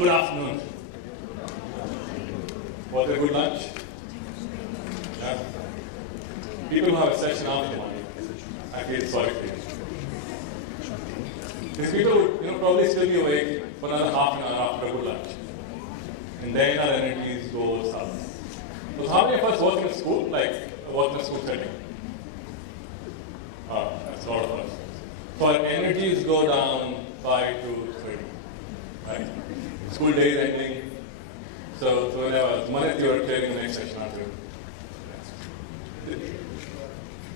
Good afternoon. Was it a good lunch? Yeah. People who have a session after one, I feel sorry for you. These people would probably still be awake for another half an hour after a good lunch. And then our energies go south. So how many of us work in a school, like work in a school setting? That's a lot of us. So our energies go down 5 to 30. Right? School day is ending. So whenever, the minute you're clearing the next session after,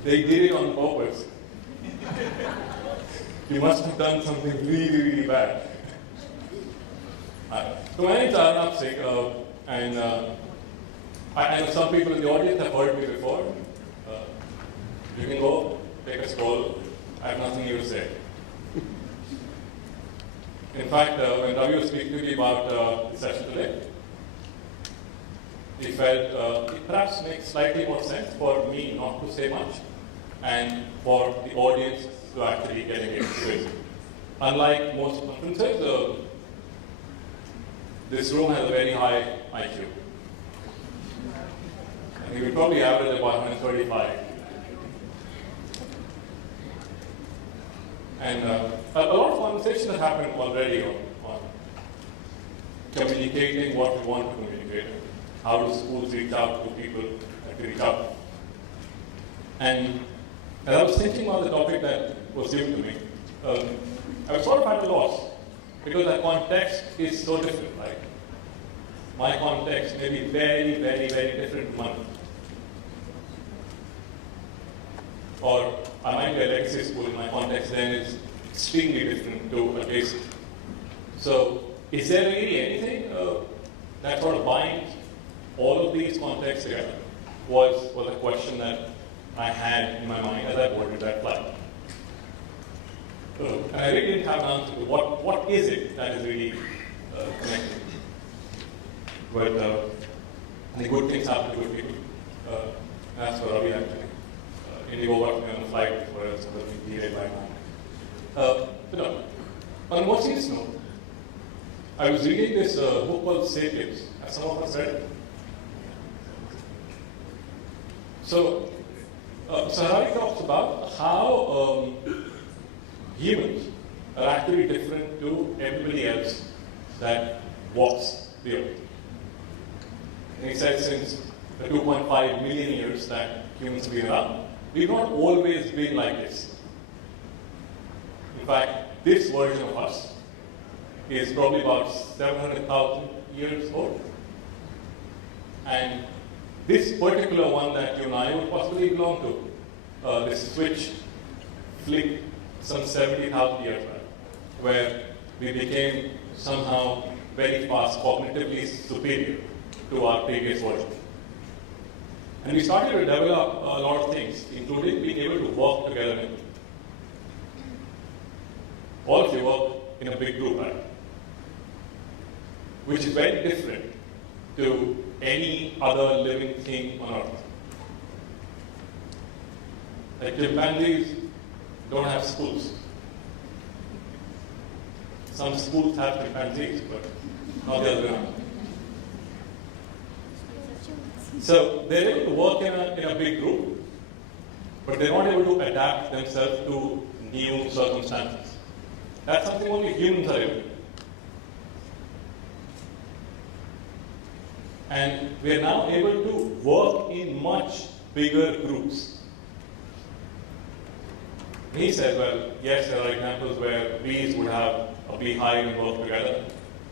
they did it on purpose. You must have done something really, really bad. So my name is Arunabh Singh, and I know some people in the audience have heard me before. You can go, take a stroll. I have nothing new to say. In fact, when Ravi was speaking to me about the session today, he felt it perhaps makes slightly more sense for me not to say much and for the audience to actually get engaged with. Unlike most conferences, this room has a very high IQ. I think we probably average about 135. And a lot of conversation has happened already on communicating what we want to communicate. How do schools reach out to people that we reach out? And as I was thinking about the topic that was given to me, I was sort of at a loss because the context is so different, right? My context may be very, very, very different from mine. Or I might be a legacy school, my context then is extremely different to a basic. So is there really anything that sort of binds all of these contexts together? Was a question that I had in my mind as I boarded that flight. And I really didn't have an answer to what is it that is really connected. But the good things happen to good people. That's what Ravi actually. Indigo worked on the flight before I was going to be delayed by now. But no. On a more serious note, I was reading this book called Sapiens. Have some of us read it? So Harari talks about how humans are actually different to everybody else that walks the earth. And he said since the 2.5 million years that humans have been around, we've not always been like this. In fact, this version of us is probably about 700,000 years old. And this particular one that you and I would possibly belong to, this switch flicked some 70,000 years back, where we became somehow very fast, cognitively superior to our previous version. And we started to develop a lot of things, including being able to work together. All of you work in a big group, right? Which is very different to any other living thing on Earth. Like chimpanzees don't have schools. Some schools have chimpanzees, but not the other way around. So they're able to work in a big group, but they're not able to adapt themselves to new circumstances. That's something only humans are able to do. And we are now able to work in much bigger groups. He said, well, yes, there are examples where bees would have a beehive and work together,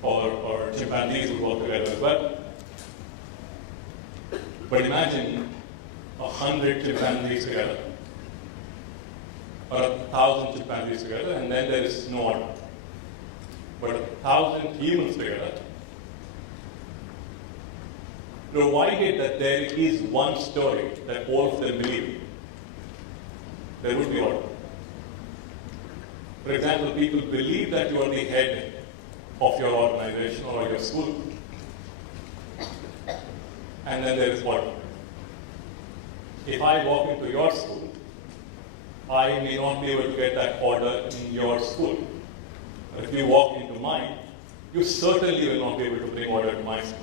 or chimpanzees would work together as well. But imagine 100 chimpanzees together, or 1,000 chimpanzees together, and then there is no order. But 1,000 humans together, provided that there is one story that all of them believe, there would be order. For example, people believe that you are the head of your organization or your school, and then there is order. If I walk into your school, I may not be able to get that order in your school. But if you walk into mine, you certainly will not be able to bring order to my school.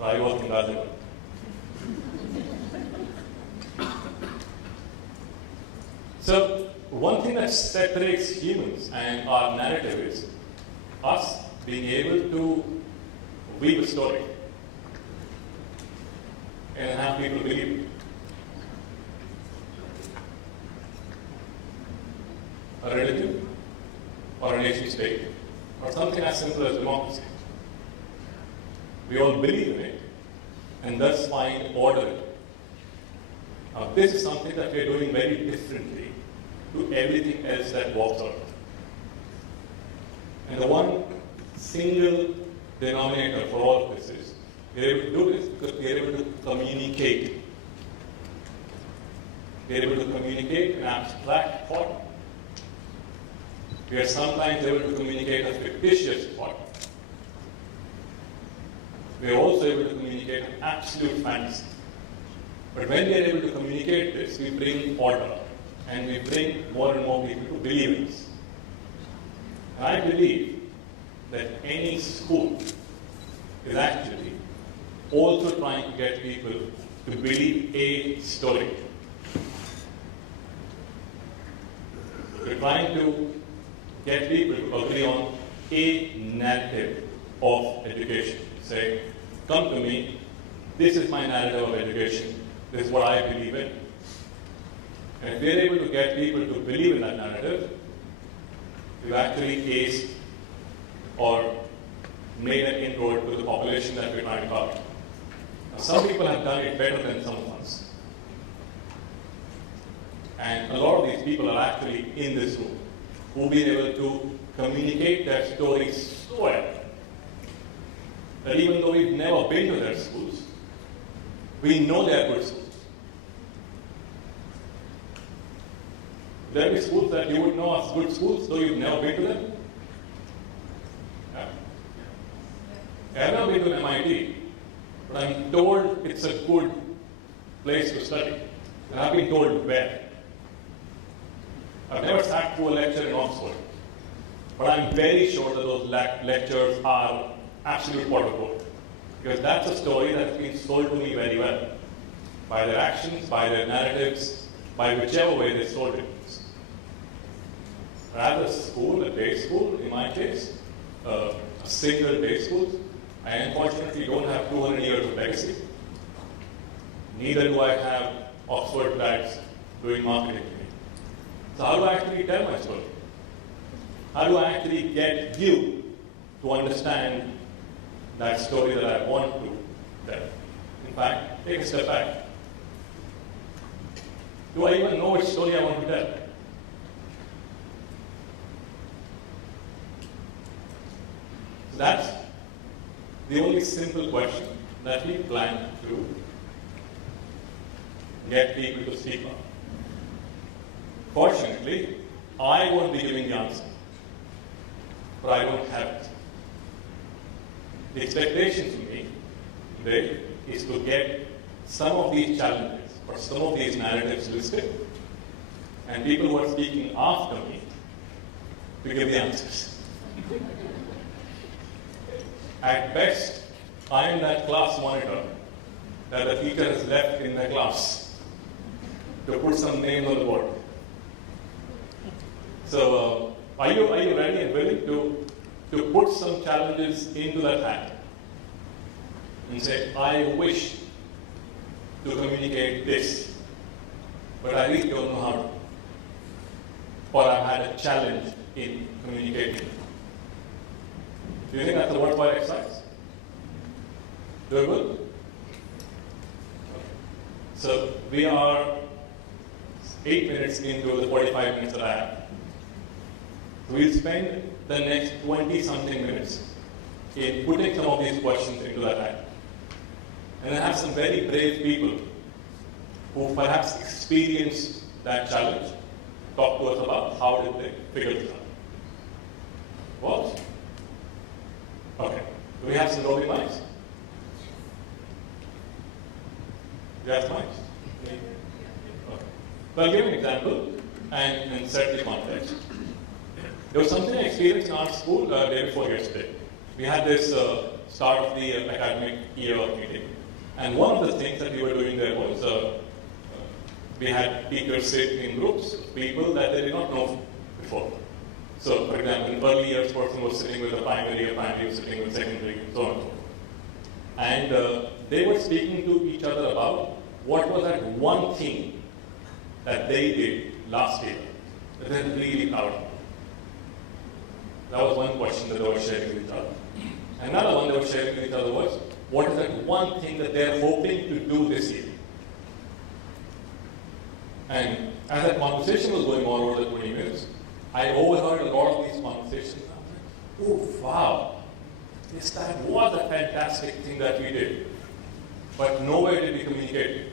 I work in Rajasthan. So one thing that separates humans and our narrative is us being able to weave a story and have people believe it. A religion or a nation state or something as simple as democracy. We all believe in it and thus find order in it. Now, this is something that we are doing very differently to everything else that walks on. And the one single denominator for all of this is we are able to do this because we are able to communicate. We are able to communicate an abstract thought. We are sometimes able to communicate a fictitious thought. We are also able to communicate an absolute fantasy. But when we are able to communicate this, we bring order and we bring more and more people to believe in us. And I believe that any school is actually also trying to get people to believe a story. We're trying to get people to agree on a narrative of education. Say, come to me, this is my narrative of education, this is what I believe in. And if we're able to get people to believe in that narrative, we've actually aced or made an inroad to the population that we're trying to cover. Now, some people have done it better than some of us. And a lot of these people are actually in this room, who've been able to communicate their stories so well that even though we've never been to their schools, we know they're good schools. There will be schools that you would know as good schools, though you've never been to them. Yeah. I've never been to MIT, but I'm told it's a good place to study. And I've been told where. I've never sat through a lecture in Oxford, but I'm very sure that those lectures are absolute pot of gold. Because that's a story that's been sold to me very well. By their actions, by their narratives, by whichever way they sold it. Rather school, a day school, in my case, a single day school, I unfortunately don't have 200 years of legacy. Neither do I have Oxford grads doing marketing to me. So how do I actually tell my story? How do I actually get you to understand that story that I want to tell? In fact, take a step back. Do I even know which story I want to tell? So that's the only simple question that we plan to get people to speak on. Fortunately, I won't be giving the answer, but I don't have it. The expectation to me today is to get some of these challenges or some of these narratives listed, and people who are speaking after me to give the answers. At best, I am that class monitor that the teacher has left in the class to put some names on the board. So, are you ready and willing to put some challenges into that hat and say, I wish to communicate this, but I really don't know how to. Or I've had a challenge in communicating. Do you think that's a worthwhile exercise? Doable? Okay. So we are 8 minutes into the 45 minutes that I have. We'll spend the next 20-something minutes in putting some of these questions into that hat. And then have some very brave people who perhaps experienced that challenge talk to us about how did they figure this out. What? Okay. Do we have some roving mics? Do you have mics? Okay. So I'll give an example and set the context. There was something I experienced in our school day before yesterday. We had this start of the academic year meeting. And one of the things that we were doing there was we had teachers sit in groups of people that they did not know before. So, for example, in early years, person was sitting with a primary was sitting with secondary, and so on and so forth. And they were speaking to each other about what was that one thing that they did last year that they were really proud of. That was one question that they were sharing with each other. Another one they were sharing with each other was, what is that one thing that they're hoping to do this year? And as that conversation was going on over the 20 minutes, I overheard a lot of these conversations. I was like, oh, wow, that was a fantastic thing that we did. But nowhere did we communicate it.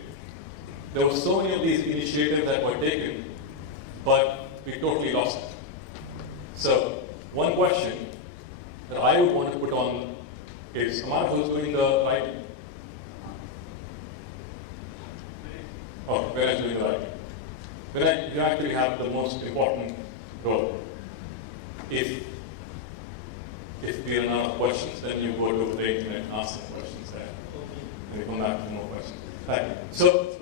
There were so many of these initiatives that were taken, but we totally lost it. So, one question that I would want to put on is, Amar, who's doing the writing? Oh, where is doing the writing? When you actually have the most important role. If we run out of questions, then you go to the internet and ask some questions there. And we come back to more questions. Right. So,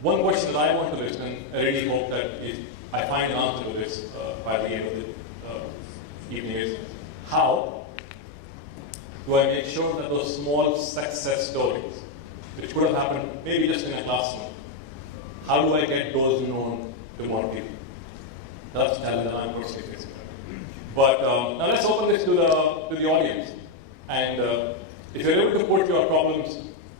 one question that I want to list, and I really hope that if I find an answer to this by the end of the evening, is how do I make sure that those small success stories, which could have happened maybe just in a classroom, how do I get those known to more people? That's the challenge that I'm personally facing. But now let's open this to the audience. And if you're able to put your problems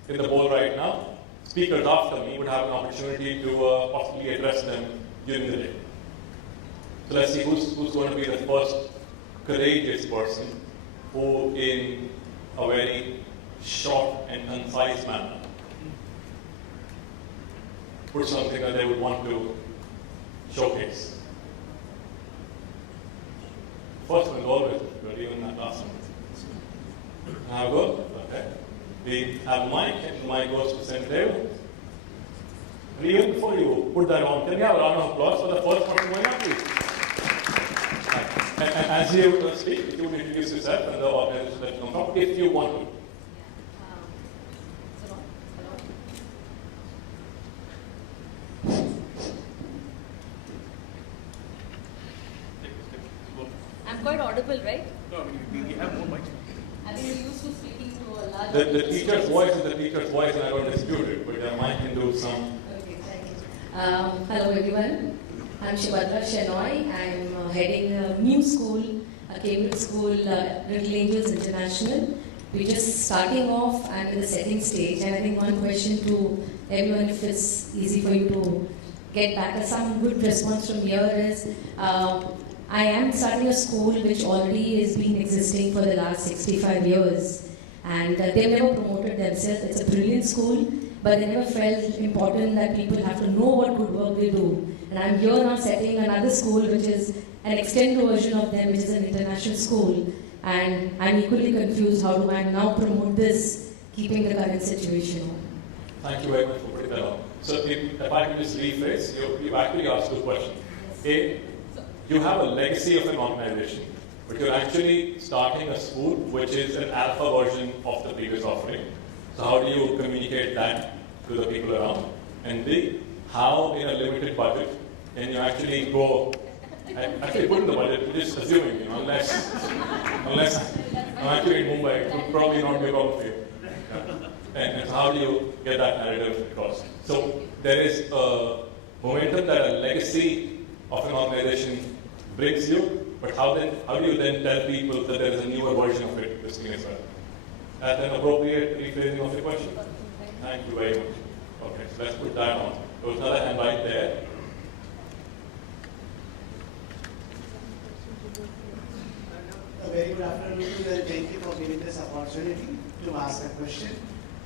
in the bowl right now, speakers after me would have an opportunity to possibly address them during the day. So let's see who's going to be the first courageous person who, in a very short and concise manner, put something that they would want to showcase. First one is always difficult, even that last one. Now go. Okay. We have mic, and the mic goes to Conclave. And even before you put that on, can we have a round of applause for the first person going up, please? And as you speak, if you would introduce yourself and the organization that you come from, if you want to. I'm quite audible, right? No, I mean, we have more mics. I think you're used to speaking to a large The teacher's voice is the teacher's voice, and I don't dispute it, but mic can do some. Okay, thank you. Hello, everyone. I'm Shibadra Shenoy. I'm heading a new school, a Cambridge school, Little Angels International. We're just starting off and in the setting stage. And I think one question to everyone, if it's easy for you to get back some good response from here is, I am starting a school which already has been existing for the last 65 years. And they've never promoted themselves. It's a brilliant school, but they never felt important that people have to know what good work they do. And I'm here now setting another school which is an extended version of them, which is an international school. And I'm equally confused, how do I now promote this, keeping the current situation on? Thank you very much for putting that on. So if I can just rephrase, you actually asked two questions. A, you have a legacy of an organization, but you're actually starting a school which is an alpha version of the previous offering. So how do you communicate that to the people around? And B, how in a limited budget can you actually go, actually put in the budget, just assuming, unless I'm actually in Mumbai, it would probably not be a problem for you. And how do you get that narrative across? So there is a momentum that a legacy of an organization brings you, but how do you then tell people that there is a newer version of it this thing as well? That's an appropriate rephrasing of the question. Thank you very much. Okay, so let's put that on. There was another hand right there. A very good afternoon to you, and thank you for giving this opportunity to ask a question.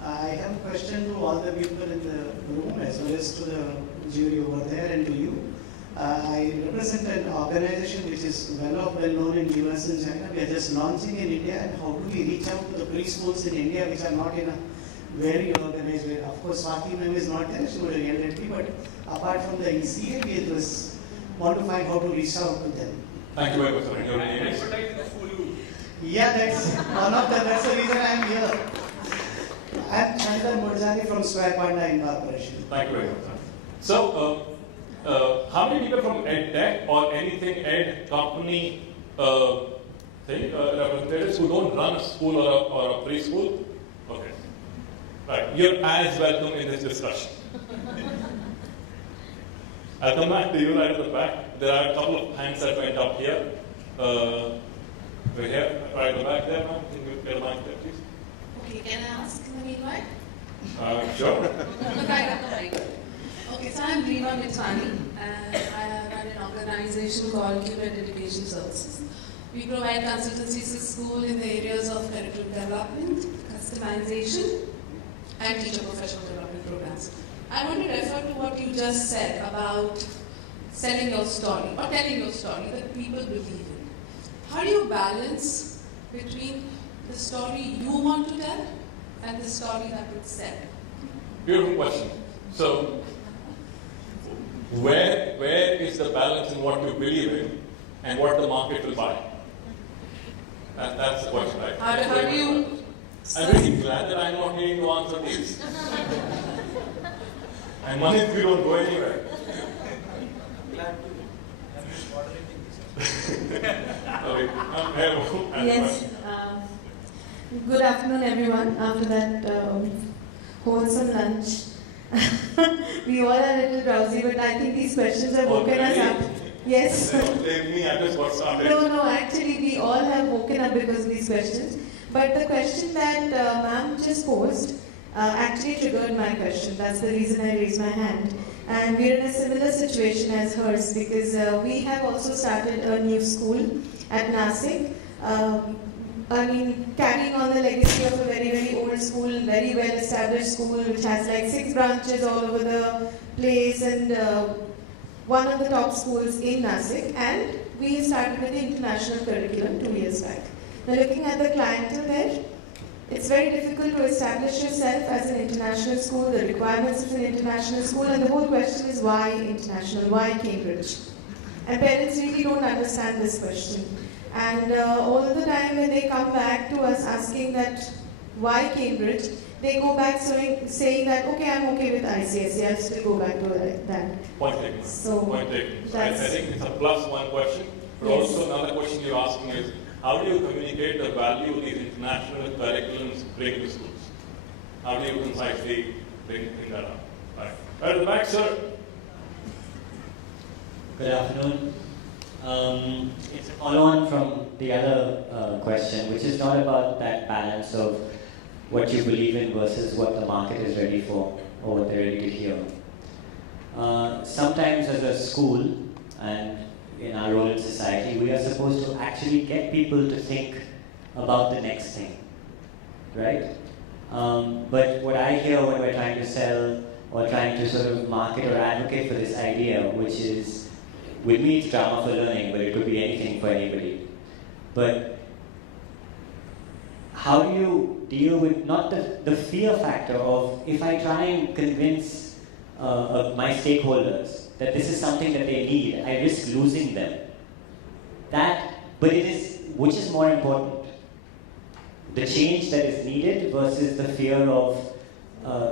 I have a question to all the people in the room as well as to the jury over there and to you. I represent an organization which is well known in US and China. We are just launching in India, and how do we reach out to the preschools in India which are not in a very organized way? Of course, Swati ma'am is not there, she would have yelled at me, but apart from the ECA, we just want to find how to reach out to them. Thank you very much, sir. Your name is? Yeah, that's the reason I'm here. I'm Chandra Murjani from Square Panda Incorporation. Thank you very much, sir. So, how many people from EdTech or anything Ed company representatives who don't run a school or a preschool? Okay. Right. You're as welcome in this discussion. I'll come back to you right at the back. There are a couple of hands that went up here. We're here, right at the back there, ma'am. Can you get a mic there, please? Okay, can I ask in the meanwhile? Sure. Look, I got the mic. Okay, so I'm Reema Mitwani, and I run an organization called Curate Education Services. We provide consultancies to school in the areas of curriculum development, customization, and teacher professional development programs. I want to refer to what you just said about selling your story or telling your story that people believe in. How do you balance between the story you want to tell and the story that would sell? Beautiful question. So, where is the balance in what you believe in and what the market will buy? That's the question, right? How do you... I'm really glad that I'm not here to answer these. And money, we don't go anywhere. Glad to. I'm just moderating this. Yes. Good afternoon, everyone. After that wholesome lunch, we all are a little drowsy, but I think these questions have woken us up. Yes. Don't blame me, I just got started. No, actually, we all have woken up because of these questions. But the question that ma'am just posed actually triggered my question. That's the reason I raised my hand. And we're in a similar situation as hers because we have also started a new school at Nasik. Carrying on the legacy of a very, very old school, very well-established school, which has like 6 branches all over the place and one of the top schools in Nasik. And we started with the international curriculum 2 years back. Now looking at the clientele there, it's very difficult to establish yourself as an international school, the requirements of an international school, and the whole question is why international, why Cambridge? And parents really don't understand this question. And all the time when they come back to us asking that why Cambridge, they go back saying that, okay, I'm okay with ICSE, I'll still go back to that. Point taken. So, point taken. So I think it's a +1 question. But Yes. also another question you're asking is, how do you communicate the value these international curriculums bring to schools? How do you concisely bring that up? Right. Right at the back, sir. Good afternoon. It's a follow-on from the other question, which is not about that balance of what you believe in versus what the market is ready for or what they're ready to hear. Sometimes as a school and in our role in society, we are supposed to actually get people to think about the next thing, right? But what I hear when we're trying to sell or trying to sort of market or advocate for this idea, which is, with me it's drama for learning, but it could be anything for anybody. But how do you deal with not the fear factor of, if I try and convince my stakeholders that this is something that they need, I risk losing them. But it is, which is more important? The change that is needed versus the fear of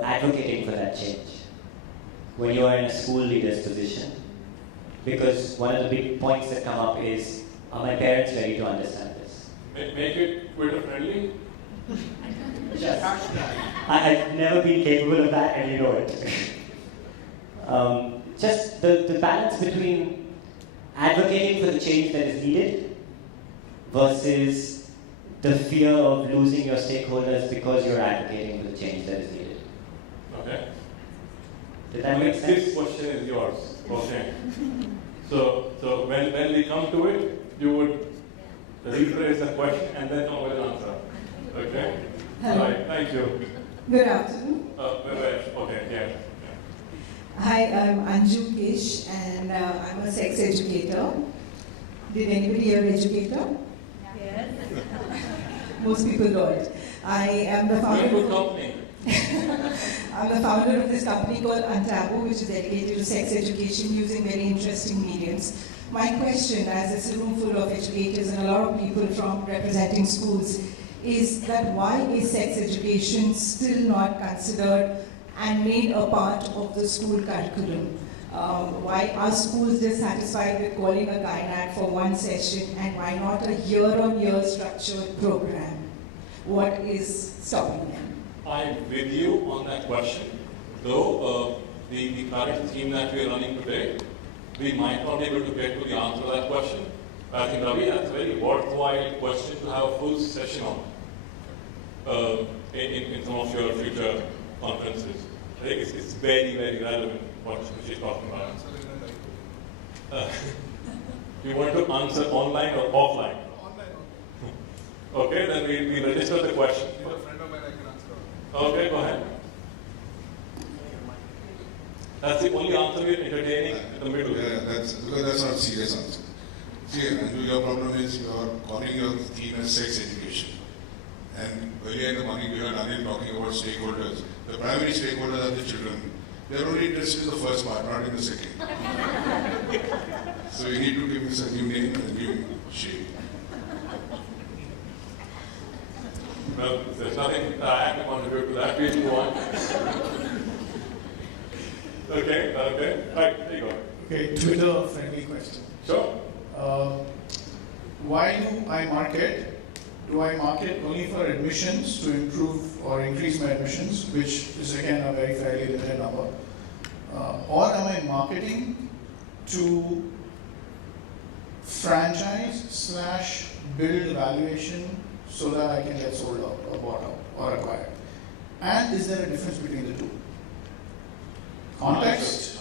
advocating for that change when you are in a school leader's position. Because one of the big points that come up is, are my parents ready to understand this? Make it Twitter friendly. Yes. I've never been capable of that, and you know it. Just the balance between advocating for the change that is needed versus the fear of losing your stakeholders because you're advocating for the change that is needed. Okay. Did that make sense? This question is yours. Okay. So when we come to it, you would rephrase the question and then come with an answer. Okay? Hello. All right, thank you. Good afternoon. Okay, yeah. Hi, I'm Anju Kish, and I'm a sex educator. Did anybody here educator? Yes. Most people don't. I am the founder. Good company. I'm the founder of this company called Untabo, which is dedicated to sex education using very interesting mediums. My question, as it's a room full of educators and a lot of people from representing schools, is that why is sex education still not considered and made a part of the school curriculum? Why are schools dissatisfied with calling a gynac for one session, and why not a year-on-year structured program? What is stopping them? I'm with you on that question, though the current theme that we are running today, we might not be able to get to the answer to that question. But I think, Ravi, that's a very worthwhile question to have a full session on in some of your future conferences. I think it's very, very relevant what she's talking about. You want to answer online or offline? Online. Okay, then we register the question. If a friend of mine, I can answer. Okay, go ahead. That's the only answer we're entertaining in the middle. Yeah, that's not a serious answer. See, Andrew, your problem is you are calling your theme as sex education. And earlier in the morning we heard Anil talking about stakeholders. The primary stakeholders are the children. They are only interested in the first part, not in the second. So you need to give this a new name and a new shape. Well, there's nothing I have to contribute to that. Please go on. Okay. Right, there you go. Okay, Twitter-friendly question. Sure. Why do I market? Do I market only for admissions to improve or increase my admissions, which is again a very fairly limited number? Or am I marketing to franchise/build valuation so that I can get sold out or bought out or acquired? And is there a difference between the two? Context?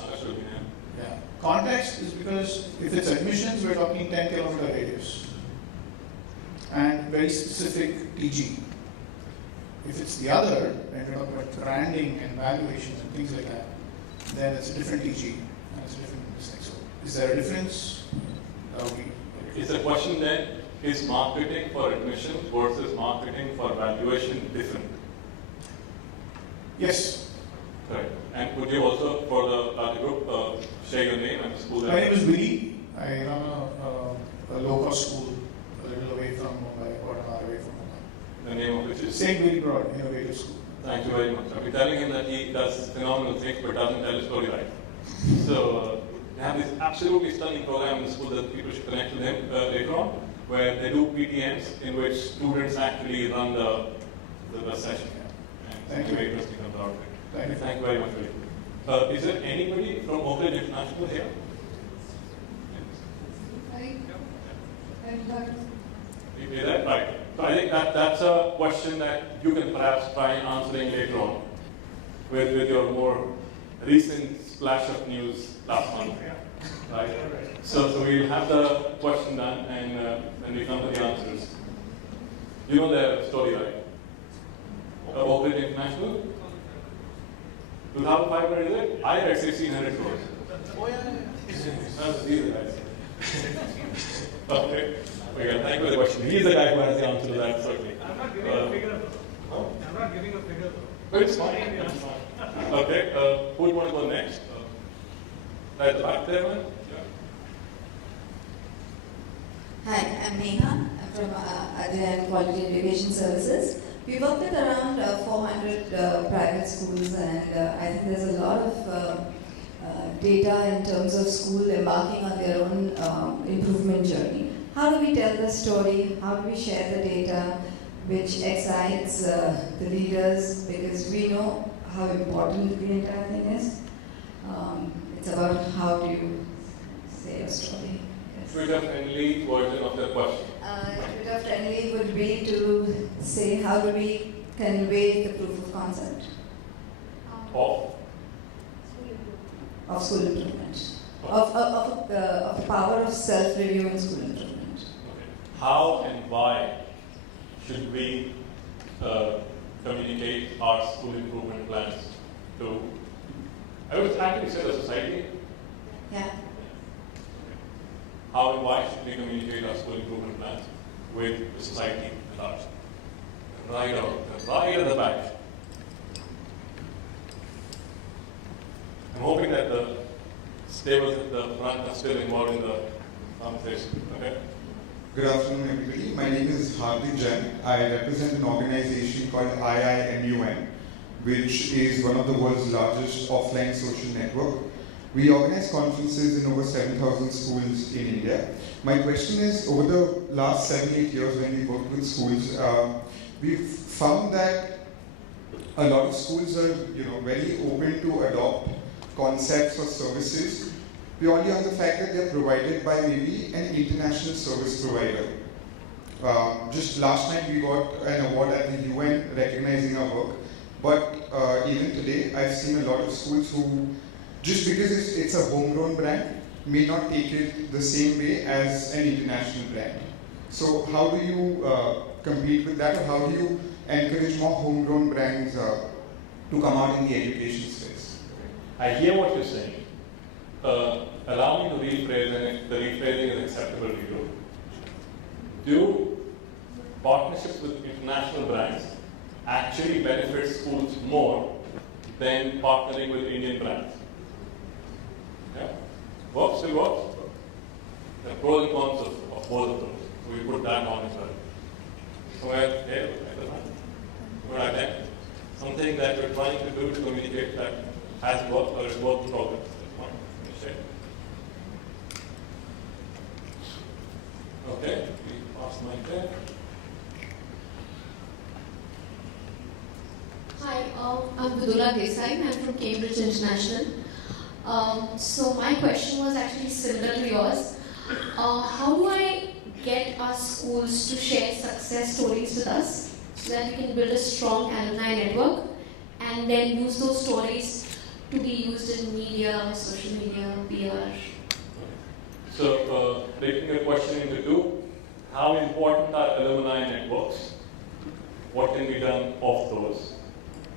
Yeah. Context is because if it's admissions, we're talking 10-kilometer radius and very specific TG. If it's the other, when we're talking about branding and valuations and things like that, then it's a different TG and it's a different thing. So, is there a difference? Is the question then, is marketing for admission versus marketing for valuation different? Yes. Correct. And could you also, for the group, share your name and the school? My name is Willie. I run a low-cost school a little away from Mumbai, about an hour away from Mumbai. The name of which is? St. Willie Broad Innovative School. Thank you very much. I'll be telling him that he does phenomenal things but doesn't tell his story right. So they have this absolutely stunning program in the school that people should connect with him later on, where they do PTMs in which students actually run the session. And Thank it's you. very interesting comes out of it. Thank you. Very much, Willie. Is there anybody from Oak Ridge International here? You hear that? Right. So I think that's a question that you can perhaps try answering later on with your more recent splash of news last month. Right? So we'll have the question done and then we come to the answers. You know their story, right? Oak Ridge International? 2,500 is it? I read 1,600 crores. Oh, yeah. These are the guys. Okay. Thank you for the question. He's the guy who has the answer to that, certainly. I'm not giving a figure. I'm not giving a figure. But it's fine. It's fine. Okay. Who would want to go next? Right at the back there, man? Hi, I'm Neha. I'm from Adyan Quality Education Services. We worked with around 400 private schools, and I think there's a lot of data in terms of school embarking on their own improvement journey. How do we tell the story? How do we share the data which excites the leaders? Because we know how important the entire thing is. It's about how do you say a story. Twitter-friendly version of the question. Twitter-friendly would be to say how do we convey the proof of concept of school improvement, of the power of self-review in school improvement. Okay. How and why should we communicate our school improvement plans to, I would actually say, the society? Yeah. How and why should we communicate our school improvement plans with the society at large? Right at the back. I'm hoping that the stables at the front are still involved in the conversation. Okay? Good afternoon, everybody. My name is Hardik Jain. I represent an organization called IIMUN, which is one of the world's largest offline social network. We organize conferences in over 7,000 schools in India. My question is, over the last 7-8 years when we worked with schools, we've found that a lot of schools are very open to adopt concepts or services purely on the fact that they're provided by maybe an international service provider. Just last night we got an award at the UN recognizing our work, but even today I've seen a lot of schools who, just because it's a homegrown brand, may not take it the same way as an international brand. So how do you compete with that, or how do you encourage more homegrown brands to come out in the education space? I hear what you're saying. Allow me to rephrase, and if the rephrasing is acceptable to you. Do partnerships with international brands actually benefit schools more than partnering with Indian brands? Yeah? Works still works. There are pros and cons of both of those. So we put that on as well. Somewhere here, but I think something that we're trying to do to communicate that has worked or is work in progress. Okay, we pass the mic there. Hi, I'm Vidula Desai. I'm from Cambridge International. So my question was actually similar to yours. How do I get our schools to share success stories with us so that we can build a strong alumni network and then use those stories to be used in media, social media, PR? So, breaking the question into two, how important are alumni networks? What can be done off those?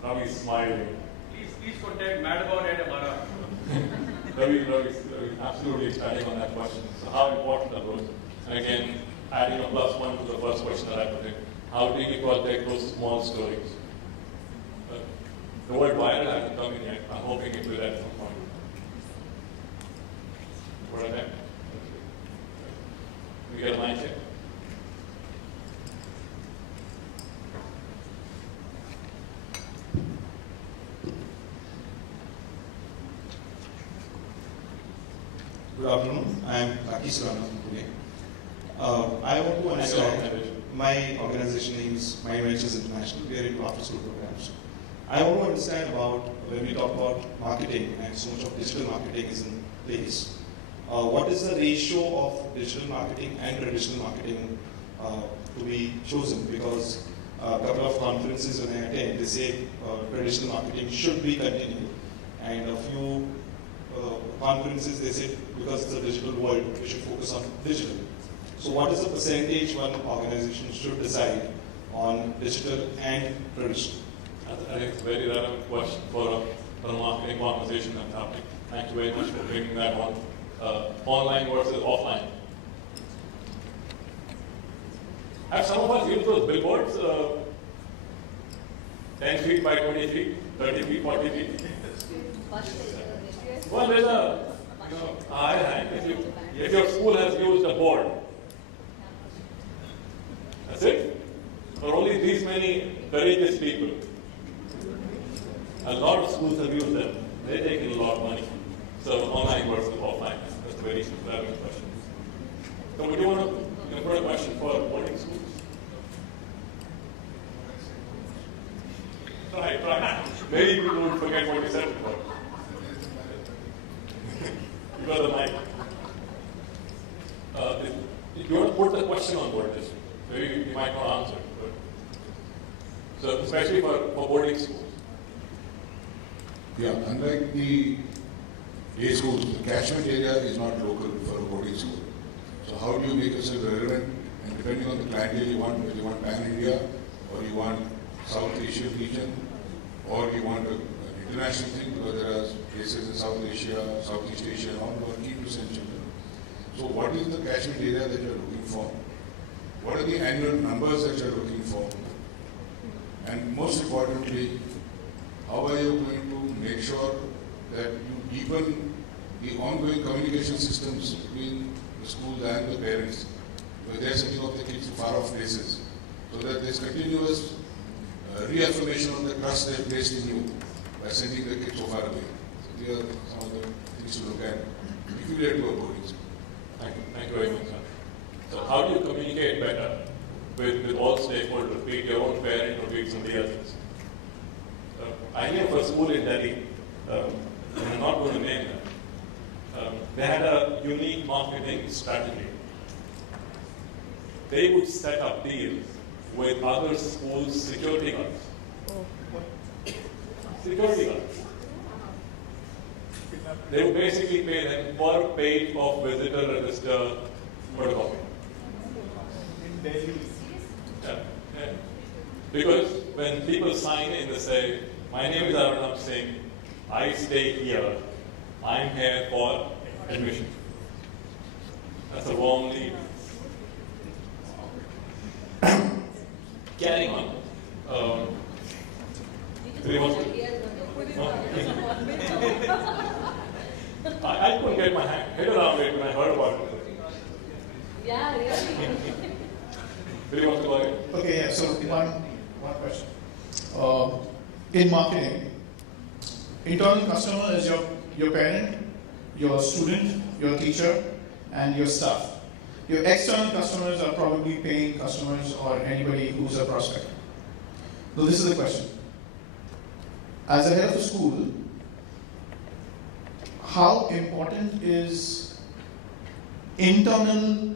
Now he's smiling. Please contact Mad About Ed Amara. Ravi, absolutely expanding on that question. So how important are those? And again, adding a +1 to the first question that I put in. How do you protect those small stories? The word viral hasn't come in yet. I'm hoping it will at some point. What are they? We get a mic here. Good afternoon. I am Rakesh Rana from Pune. I want to understand, my organization name is My Ventures International. We are into after school programs. I want to understand about, when we talk about marketing and so much of digital marketing is in place, what is the ratio of digital marketing and traditional marketing to be chosen? Because a couple of conferences when I attend, they say traditional marketing should be continued, and a few conferences they say because it's a digital world, we should focus on digital. So what is the percentage one organization should decide on digital and traditional? I think it's a very relevant question for a marketing conversation that's happening. Thank you very much for bringing that on. Online versus offline. Have some of us used those billboards 10 feet by 20 feet, 30 feet, 40 feet? Well, there's a high hand. If your school has used a board, that's it. For only these many courageous people. A lot of schools have used them. They take in a lot of money. So online versus offline. That's a very relevant question. So would you want to put a question for boarding schools? Try. Maybe people would forget what you said before. You got the mic. If you want to put the question on board, just maybe you might not answer. So especially for boarding schools. Yeah, unlike the day schools, the catchment area is not local for a boarding school. So how do you make yourself relevant? And depending on the clientele you want, whether you want pan-India, or you want South Asian region, or you want an international thing, because there are places in South Asia, Southeast Asia, and all who are keen to send children. So what is the catchment area that you are looking for? What are the annual numbers that you are looking for? And most importantly, how are you going to make sure that you deepen the ongoing communication systems between the schools and the parents, because they are sending off the kids to far off places, so that there's continuous reaffirmation of the trust they placed in you by sending the kids so far away. So these are some of the things to look at peculiar to a boarding school. Thank you very much, sir. So how do you communicate better with all stakeholders, be it your own parent or be it somebody else's? I knew for a school in Delhi, and I'm not going to name them, they had a unique marketing strategy. They would set up deals with other schools' security guards. Security guards. They would basically pay them per page of visitor register photocopy. Yeah. Because when people sign in, they say, my name is Arunabh Singh, I stay here, I'm here for admission. That's a warm lead. Carrying on. I couldn't get my head around it when I heard about it. Yeah, really. Really want to go ahead? Okay, yeah, so one question. In marketing, internal customer is your parent, your student, your teacher, and your staff. Your external customers are probably paying customers or anybody who's a prospect. So this is the question. As a head of a school, how important is internal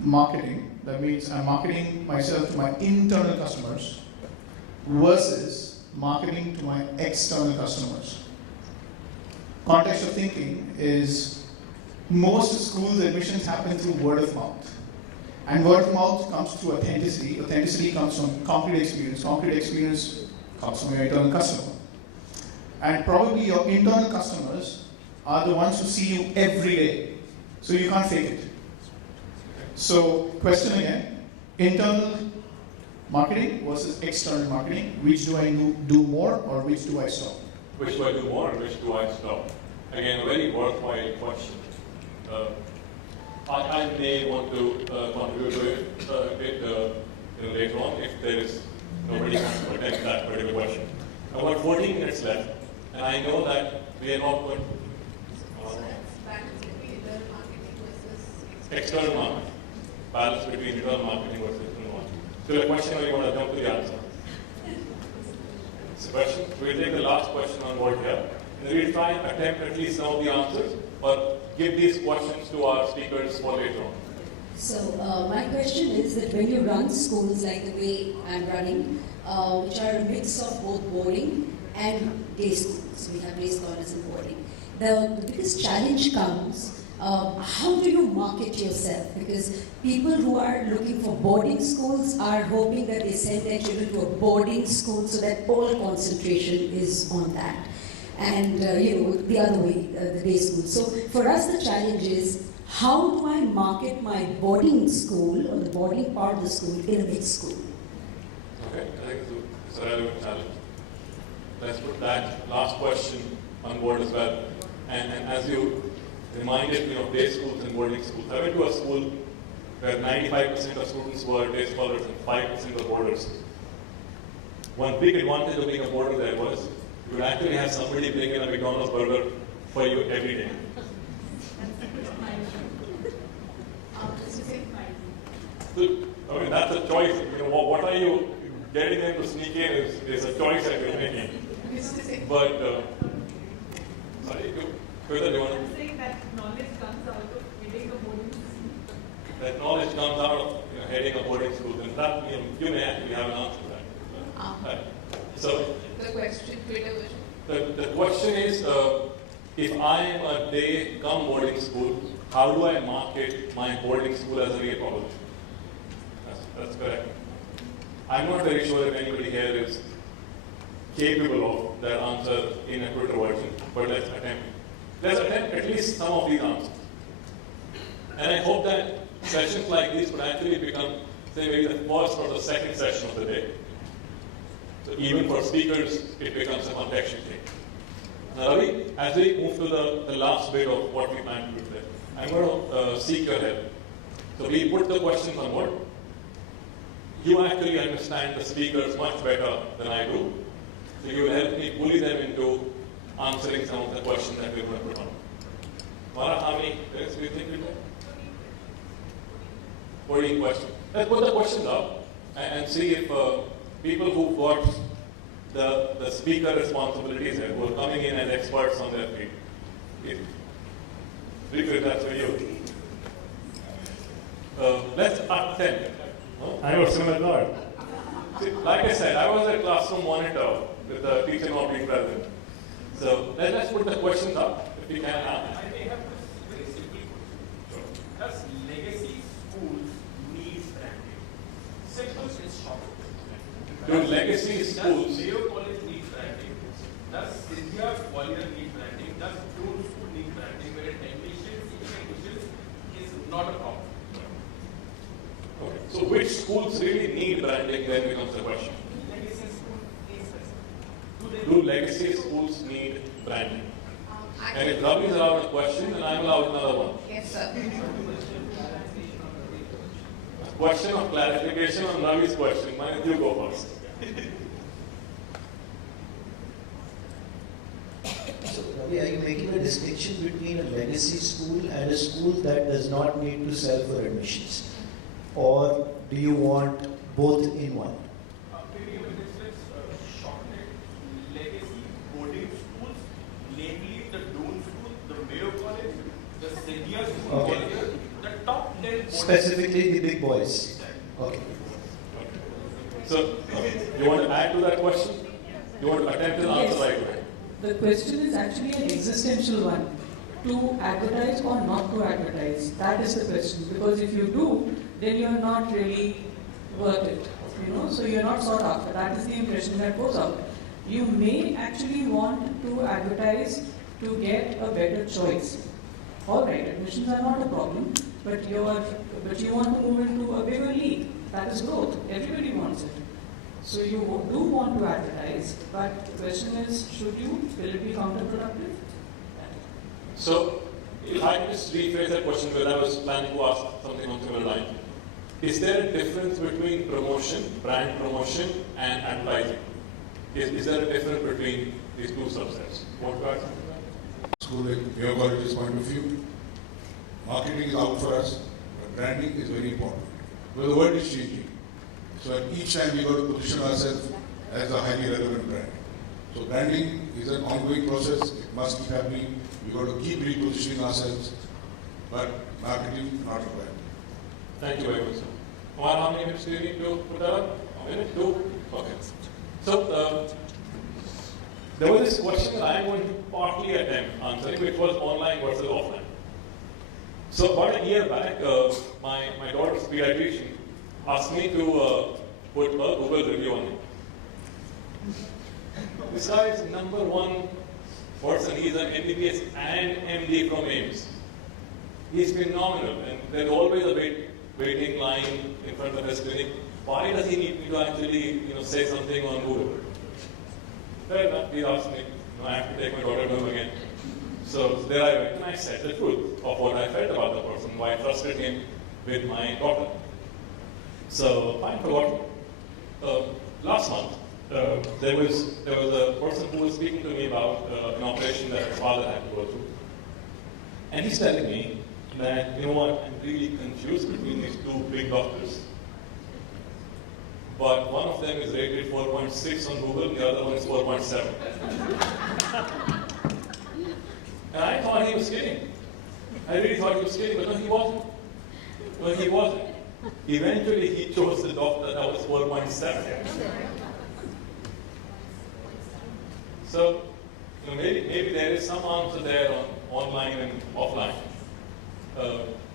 marketing? That means I'm marketing myself to my internal customers versus marketing to my external customers. Context of thinking is most schools' admissions happen through word of mouth. And word of mouth comes through authenticity. Authenticity comes from concrete experience. Concrete experience comes from your internal customer. And probably your internal customers are the ones who see you every day. So you can't fake it. So, question again, internal marketing versus external marketing. Which do I do more or which do I stop? Which do I do more and which do I stop? Again, a very worthwhile question. I may want to contribute to it later on if there is nobody who wants to attend that particular question. I've got 14 minutes left, and I know that we are not going external marketing. Balance between internal marketing versus external marketing. So the question, or you want to jump to the answer? It's a question. We'll take the last question on board here. And we'll try and attempt at least some of the answers, or give these questions to our speakers for later on. So my question is that when you run schools like the way I'm running, which are a mix of both boarding and day schools, we have day scholars and boarding, the biggest challenge comes, how do you market yourself? Because people who are looking for boarding schools are hoping that they send their children to a boarding school so that all concentration is on that. And the other way, the day school. So for us the challenge is, how do I market my boarding school or the boarding part of the school in a mixed school? Okay, I think it's a relevant challenge. Let's put that last question on board as well. And as you reminded me of day schools and boarding schools, I went to a school where 95% of students were day scholars and 5% were boarders. One big advantage of being a boarder there was you would actually have somebody bring in a McDonald's burger for you every day. I mean, that's a choice. What are you getting them to sneak in is a choice that you're making. But, sorry, Kavita, do you want to? I'm saying that knowledge comes out of heading a boarding school. That knowledge comes out of heading a boarding school, and that you may actually have an answer to that. Right. So the question, the question is, if I am a day come boarding school, how do I market my boarding school as a real college? That's correct. I'm not very sure if anybody here is capable of that answer in a Twitter version, but let's attempt. Let's attempt at least some of these answers. And I hope that sessions like these could actually become, say, maybe the first or the second session of the day. So even for speakers, it becomes a contextual thing. Now, Ravi, as we move to the last bit of what we plan to do today, I'm going to seek your help. So we put the questions on board. You actually understand the speakers much better than I do. So you will help me bully them into answering some of the questions that we're going to put on. Mara, how many minutes do you think we have? 14 questions. Let's put the questions up and see if people who've got the speaker responsibilities here, who are coming in as experts on their field. If that's for you. Let's start 10. I was similar guard. Like I said, I was a classroom monitor with the teacher not being present. So let's put the questions up if you can. I may have a very simple question. Does legacy schools need branding? Simple and short. Do legacy schools? Does Nehru College need branding? Does India Warrior need branding? Does Doon School need branding? Where technicians is not a problem. Okay. So which schools really need branding then becomes the question. Legacy school needs branding. Do legacy schools need branding? And if Ravi is allowed a question, then I'm allowed another one. Yes, sir. A question of clarification on Ravi's question. Mine, you go first. So, Ravi, are you making a distinction between a legacy school and a school that does not need to sell for admissions? Or do you want both in one? Maybe let's shorten it. Legacy boarding schools, namely the Doon School, the Mayo College, the Scindia School, Okay. the top 10 boarding Specifically the big boys. Okay. So, you want to add to that question? You want to attempt to answer right away? The question is actually an existential one. To advertise or not to advertise? That is the question. Because if you do, then you're not really worth it. So you're not sought after. That is the impression that goes out. You may actually want to advertise to get a better choice. All right, admissions are not a problem, but you want to move into a bigger league. That is growth. Everybody wants it. So you do want to advertise, but the question is, should you? Will it be counterproductive? So, if I can just rephrase that question, because I was planning to ask something on similar line. Is there a difference between promotion, brand promotion, and advertising? Is there a difference between these two subsets? Want to add something to that? School, like Mayo College's point of view, marketing is out for us, but branding is very important. Because the world is changing. So at each time we got to position ourselves as a highly relevant brand. So branding is an ongoing process. It must keep happening. We got to keep repositioning ourselves, but marketing not required. Thank you very much, sir. Kumar, how many minutes do you need to put that up? A minute? 2? Okay. So, there was this question that I am going to partly attempt answering, which was online versus offline. So, about a year back, my daughter's pediatrician asked me to put a Google review on it. This guy is #1 person. He's an MBBS and MD from AIMS. He's phenomenal, and there's always a waiting line in front of his clinic. Why does he need me to actually, say something on Google? Fair enough, he asked me. I have to take my daughter to him again. So there I went, and I said the truth of what I felt about the person, why I trusted him with my daughter. So fine for what? Last month, there was a person who was speaking to me about an operation that his father had to go through. And he's telling me that, I'm really confused between these two big doctors. But one of them is rated 4.6 on Google, the other one is 4.7. And I thought he was kidding. I really thought he was kidding, but no, he wasn't. No, he wasn't. Eventually, he chose the doctor that was 4.7. So, maybe there is some answer there on online and offline.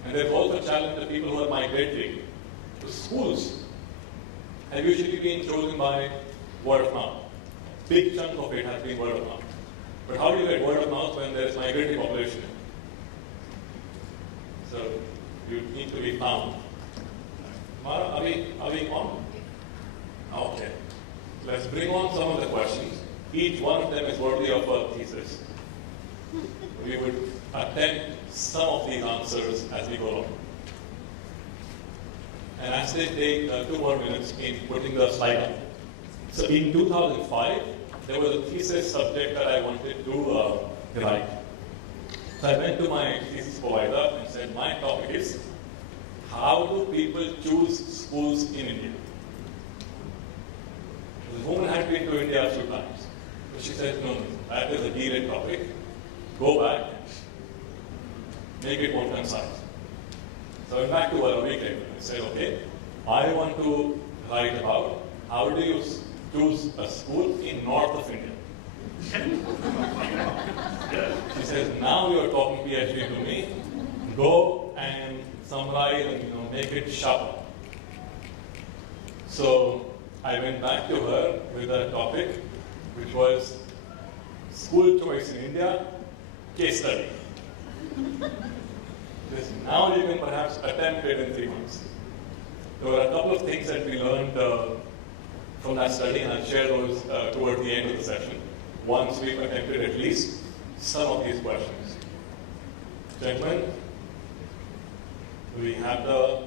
And they've also challenged the people who are migrating to schools have usually been chosen by word of mouth. Big chunk of it has been word of mouth. But how do you get word of mouth when there is migrating population? So you need to be found. Mara, are we on? Okay. Let's bring on some of the questions. each one of them is worthy of a thesis. We would attempt some of these answers as we go along. And as they take 2 more minutes in putting the slide up. So in 2005, there was a thesis subject that I wanted to write. So I went to my thesis provider and said, my topic is, how do people choose schools in India? The woman had been to India a few times. But she said, no, that is a delayed topic. Go back, make it more concise. So I went back to her a week later and said, okay, I want to write about how do you choose a school in north of India. She says, now you're talking PhD to me. Go and summarize and make it sharp. So I went back to her with a topic which was school choice in India, case study. Now you can perhaps attempt it in 3 months. There were a couple of things that we learned from that study, and I'll share those toward the end of the session, once we've attempted at least some of these questions. Gentlemen, we have the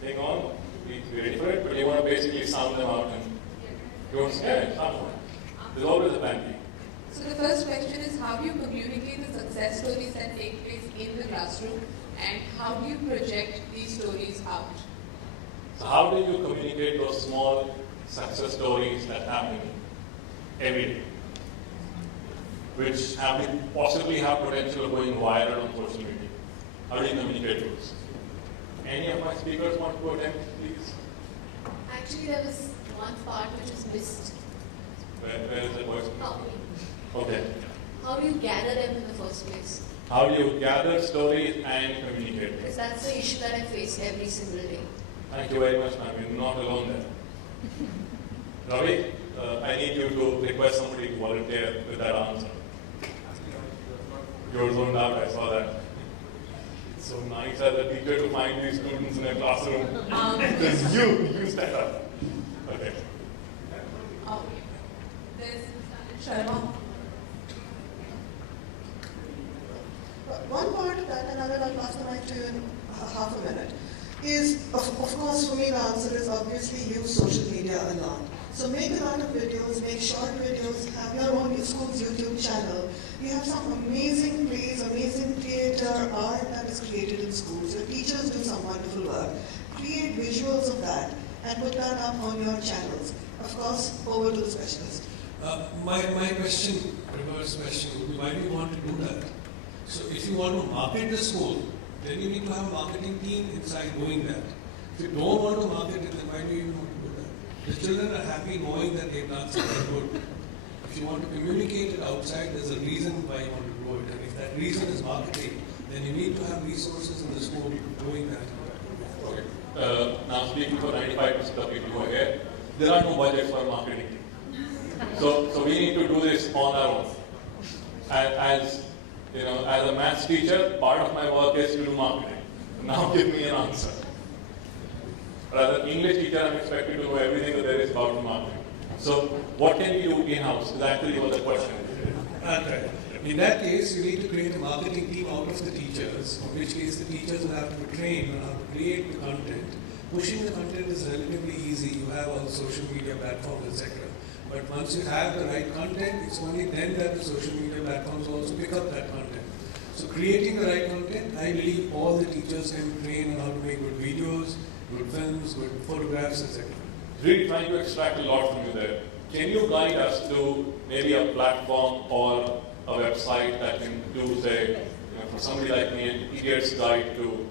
thing on. We ready for it? But you want to basically sound them out and you want to scare it, sound one. There's always a pancake. So the first question is, how do you communicate the success stories that take place in the classroom, and how do you project these stories out? So how do you communicate those small success stories that happen every day, which possibly have potential of going viral on social media? How do you communicate those? Any of my speakers want to attempt, please? Actually, there was one part which was missed. Where is the voice? Okay. How do you gather them in the first place? How do you gather stories and communicate them? Because that's the issue that I face every single day. Thank you very much, ma'am. You're not alone there. Ravi, I need you to request somebody to volunteer with that answer. You were zoned out, I saw that. It's so nice as a teacher to find these students in a classroom. Because you stand up. Okay. There's Sharma. One part of that, and I'll pass the mic to you in half a minute, is, of course, for me the answer is obviously use social media a lot. So make a lot of videos, make short videos, have your own school's YouTube channel. You have some amazing plays, amazing theater, art that is created in schools. Your teachers do some wonderful work. Create visuals of that and put that up on your channels. Of course, over to the specialist. My question, reverse question, would be, why do you want to do that? So if you want to market the school, then you need to have a marketing team inside doing that. If you don't want to market it, then why do you want to do that? The children are happy knowing that they've done something good. If you want to communicate it outside, there's a reason why you want to grow it. And if that reason is marketing, then you need to have resources in the school doing that. Okay. Now speaking for 95% of people who are here, there are no budgets for marketing. So we need to do this on our own. As a maths teacher, part of my work is to do marketing. Now give me an answer. But as an English teacher, I'm expected to know everything that there is about marketing. So what can we do in-house is actually what the question is. Okay. In that case, you need to create a marketing team out of the teachers, in which case the teachers will have to be trained on how to create the content. Pushing the content is relatively easy. You have all the social media platforms, etc. But once you have the right content, it's only then that the social media platforms also pick up that content. So creating the right content, I believe all the teachers can train on how to make good videos, good films, good photographs, etc. Really trying to extract a lot from you there. Can you guide us to maybe a platform or a website that can do, say, for somebody like me, an idiot's guide to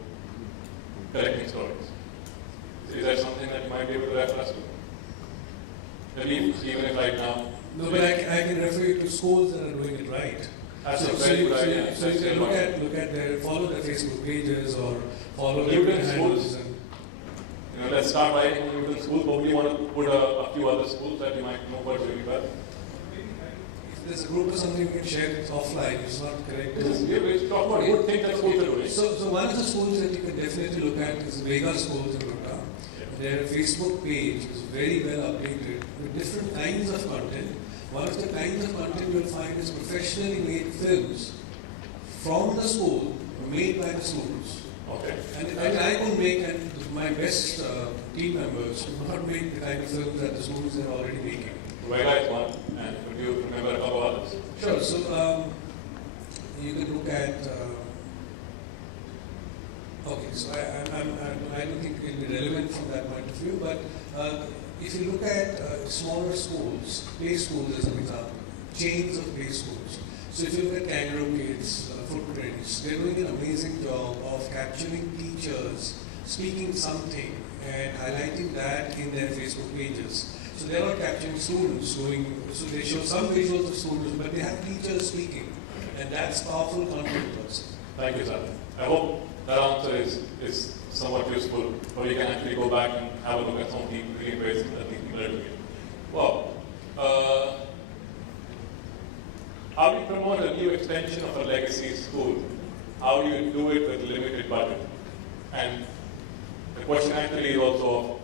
collecting stories? Is there something that you might be able to refer us to? Maybe even if right now. No, but I can refer you to schools that are doing it right. That's a very good idea. So you can look at their, follow their Facebook pages or follow their Newton handles. schools. Let's start by Newton School. Probably want to put a few other schools that you might know about really well. If there's a group or something, we can share it offline. It's not correct. Let's talk about good things that schools are doing. So one of the schools that you can definitely look at is Vega schools in Gurgaon. their Facebook page is very well updated with different kinds of content. One of the kinds of content you'll find is professionally made films from the school, made by the students. Okay. And I could make, and my best team members could not make the kind of films that the students are already making. Vega is one, and could you remember a couple others? Sure. So you can look at. Okay, so I don't think it will be relevant from that point of view, but if you look at smaller schools, play schools as an example, chains of play schools. So if you look at Kangaroo Kids, Footprints, they're doing an amazing job of capturing teachers speaking something and highlighting that in their Facebook pages. So they're not capturing students doing, so they show some visuals of students, but they have teachers speaking, and that's powerful content also. Thank you, sir. I hope that answer is somewhat useful, or you can actually go back and have a look at some of the really ways that these people are doing it. Well, how do you promote a new extension of a legacy school? How do you do it with limited budget? And the question actually is also,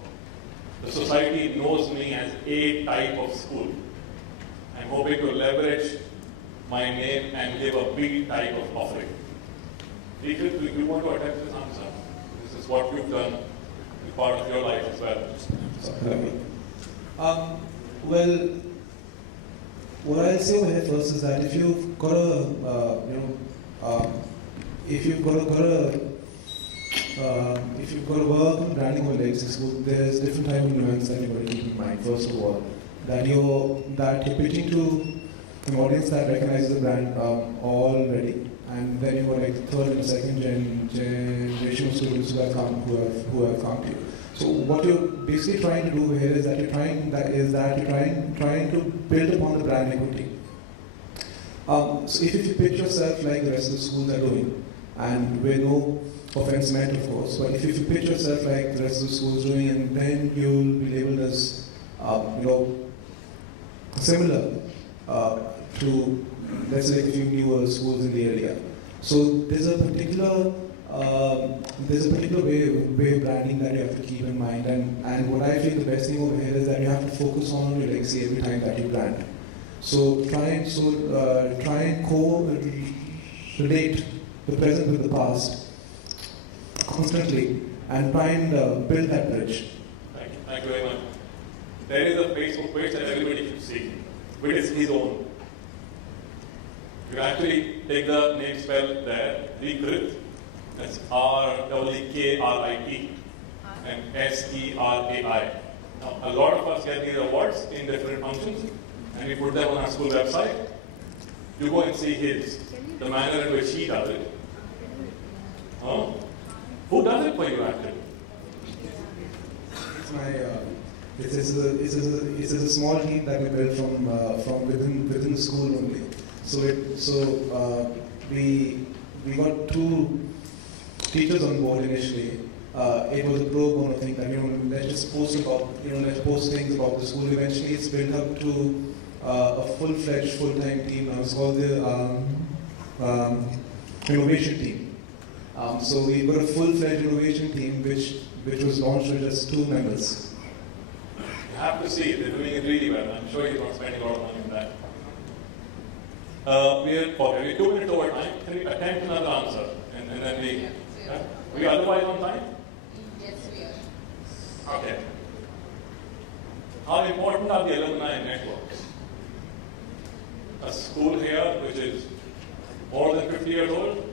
the society knows me as a type of school. I'm hoping to leverage my name and give a B type of offering. If you want to attempt this answer, this is what you've done in part of your life as well. Well, what I'll say over here first is that if you've got to work on branding or legacy school, there's different type of nuance that you've got to keep in mind. First of all, that you're pitching to an audience that recognizes the brand already, and then you've got like the third and second generation of students who have come to you. So what you're basically trying to do here is that you're trying to build upon the brand equity. So if you pitch yourself like the rest of the schools are doing, and with no offense meant, of course, but if you pitch yourself like the rest of the schools doing, and then you'll be labeled as similar to, let's say, a few newer schools in the area. So there's a particular way of branding that you have to keep in mind, and what I feel the best thing over here is that you have to focus on your legacy every time that you brand. So try and co-relate the present with the past constantly, and try and build that bridge. Thank you very much. There is a Facebook page that everybody should see, which is his own. You actually take the name spell there, Rekrit. That's R-E-K-R-I-T and S-E-R-A-I. Now, a lot of us get these awards in different functions, and we put them on our school website. You go and see his, the manner in which he does it. Who does it for you, actually? It's a small team that we built from within the school only. So we got 2 teachers on board initially. It was a pro bono thing that let's just post things about the school. Eventually, it's built up to a full-fledged, full-time team. Now it's called the innovation team. So we've got a full-fledged innovation team which was launched with just 2 members. You have to see, they're doing it really well. I'm sure he's not spending a lot of money on that. We're 2 minutes over time. Can we attempt another answer? And then we... Are we otherwise on time? Yes, we are. Okay. How important are the alumni networks? A school here which is more than 50 years old?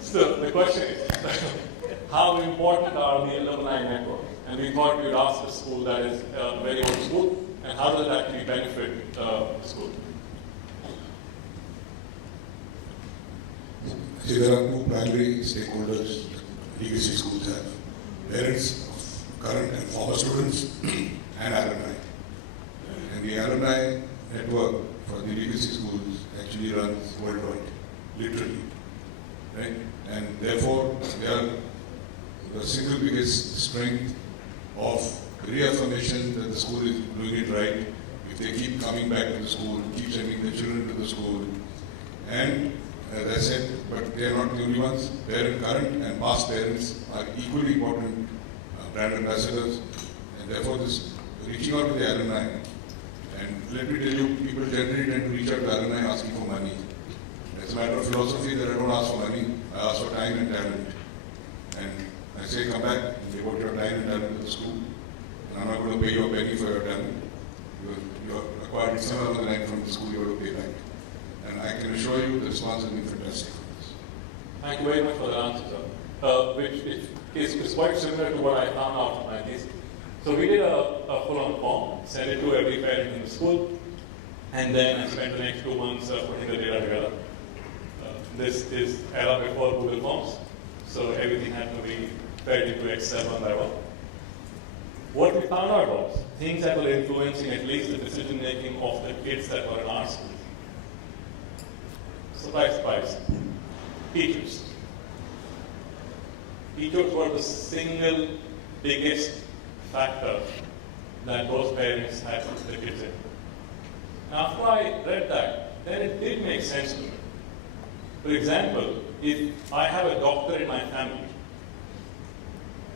So the question is, how important are the alumni networks? And we thought we would ask the school that is a very old school, and how does it actually benefit the school? See, there are 2 primary stakeholders legacy schools have. Parents of current and former students and alumni. And the alumni network for the legacy schools actually runs worldwide, literally. Right? And therefore, they are the single biggest strength of reaffirmation that the school is doing it right, if they keep coming back to the school, keep sending the children to the school, and as I said, but they are not the only ones. Current and past parents are equally important brand ambassadors, and therefore this reaching out to the alumni. And let me tell you, people generally tend to reach out to alumni asking for money. It's a matter of philosophy that I don't ask for money, I ask for time and talent. And I say, come back and devote your time and talent to the school. And I'm not going to pay you a penny for your talent. You acquired it somewhere along the line from the school, you have to pay back. And I can assure you the response has been fantastic for this. Thank you very much for the answer, sir. Which is quite similar to what I found out in my thesis. So we did a full-on form, sent it to every parent in the school, and then I spent the next 2 months putting the data together. This is era before Google Forms, so everything had to be fed into Excel one by one. What we found out was things that were influencing at least the decision making of the kids that were in our school. Surprise, surprise. Teachers. Teachers were the single biggest factor that those parents had put the kids in. Now, after I read that, then it did make sense to me. For example, if I have a doctor in my family,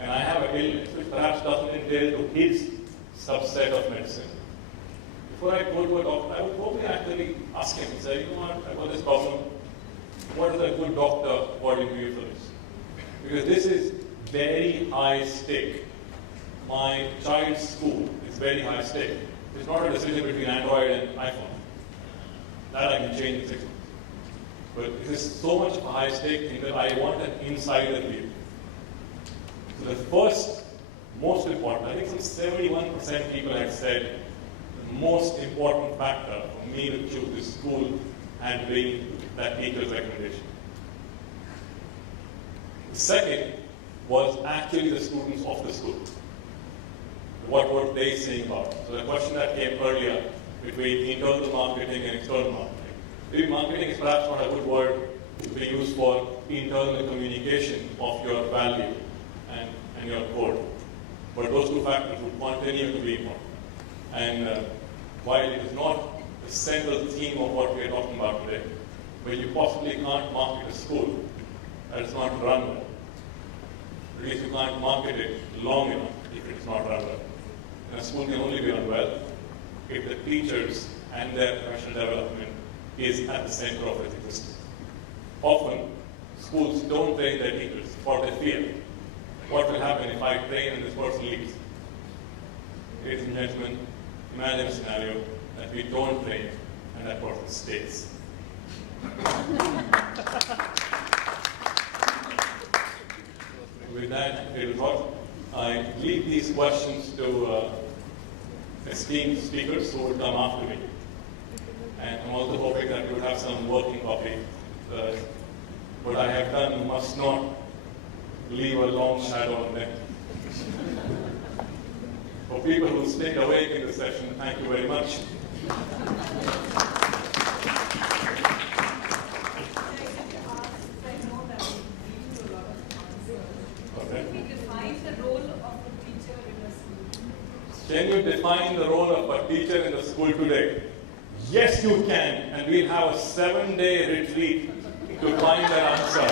and I have an illness which perhaps doesn't entail to his subset of medicine, before I go to a doctor, I would probably actually ask him, say, you know what, I've got this problem. What is a good doctor according to you for this? Because this is very high stake. My child's school is very high stake. It's not a decision between Android and iPhone. That I can change in 6 months. But it is so much of a high stake thing that I want an insider view. So the first, most important, I think some 71% people have said the most important factor for me to choose this school had been that teacher's recommendation. The second was actually the students of the school. What were they saying about it? So the question that came earlier between internal marketing and external marketing. Maybe marketing is perhaps not a good word to be used for internal communication of your value and your code. But those two factors would continue to be important. And while it is not the central theme of what we are talking about today, but you possibly can't market a school that is not run well. At least you can't market it long enough if it is not run well. And a school can only be run well if the teachers and their professional development is at the center of its existence. Often, schools don't train their teachers for their fear. What will happen if I train and this person leaves? Ladies and gentlemen, imagine a scenario that we don't train and that person stays. With that, I leave these questions to esteemed speakers who will come after me. And I'm also hoping that you will have some working copy. What I have done must not leave a long shadow on them. For people who stayed awake in the session, thank you very much. Can you define the role of a teacher in the school today? Yes, you can, and we'll have a 7-day retreat to find that answer.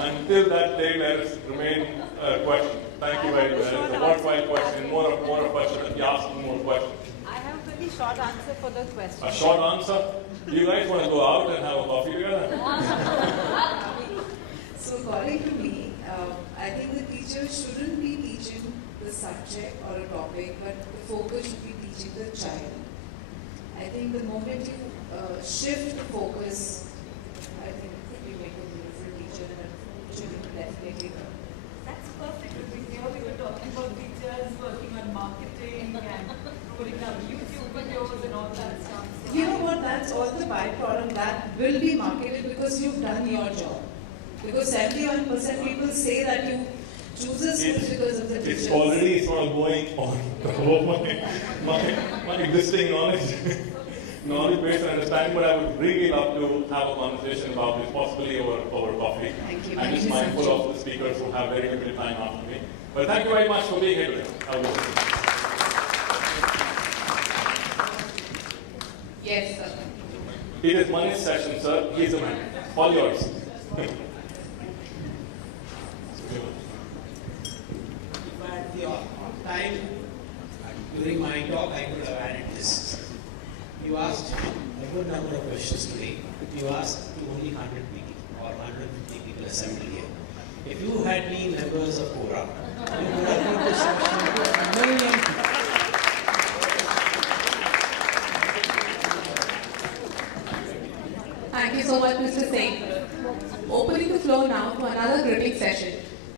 Until that day, let us remain a question. Thank you very much. It's a worthwhile question, more a question than you ask more questions. I have a very short answer for the question. A short answer? Do you guys want to go out and have a coffee together? So according to me, I think the teacher shouldn't be teaching the subject or a topic, but the focus should be teaching the child. I think the moment you shift the focus, I think you make a beautiful teacher and a teacher will definitely learn. That's perfect, because here we were talking about teachers working on marketing and putting up YouTube videos and all that stuff. So You know what, that's all the byproduct that will be marketed because you've done your job. Because 71% people say that you choose a school because of the teachers. It's already sort of going on top of my existing knowledge. knowledge-based and understanding, but I would really love to have a conversation about this, possibly over coffee. Thank you. I'm just mindful of the speakers who have very limited time after me. But thank you very much for being here today. Yes, sir. It is Mani's session, sir. He's the man. All yours. But the time during my talk, I could have added this. You asked a good number of questions today. You asked to only 100 people or 150 people assembled here. If you had been members of Quora, you would have put this question to a million people. Thank you so much, Mr. Singh. Opening the floor now for another critic session.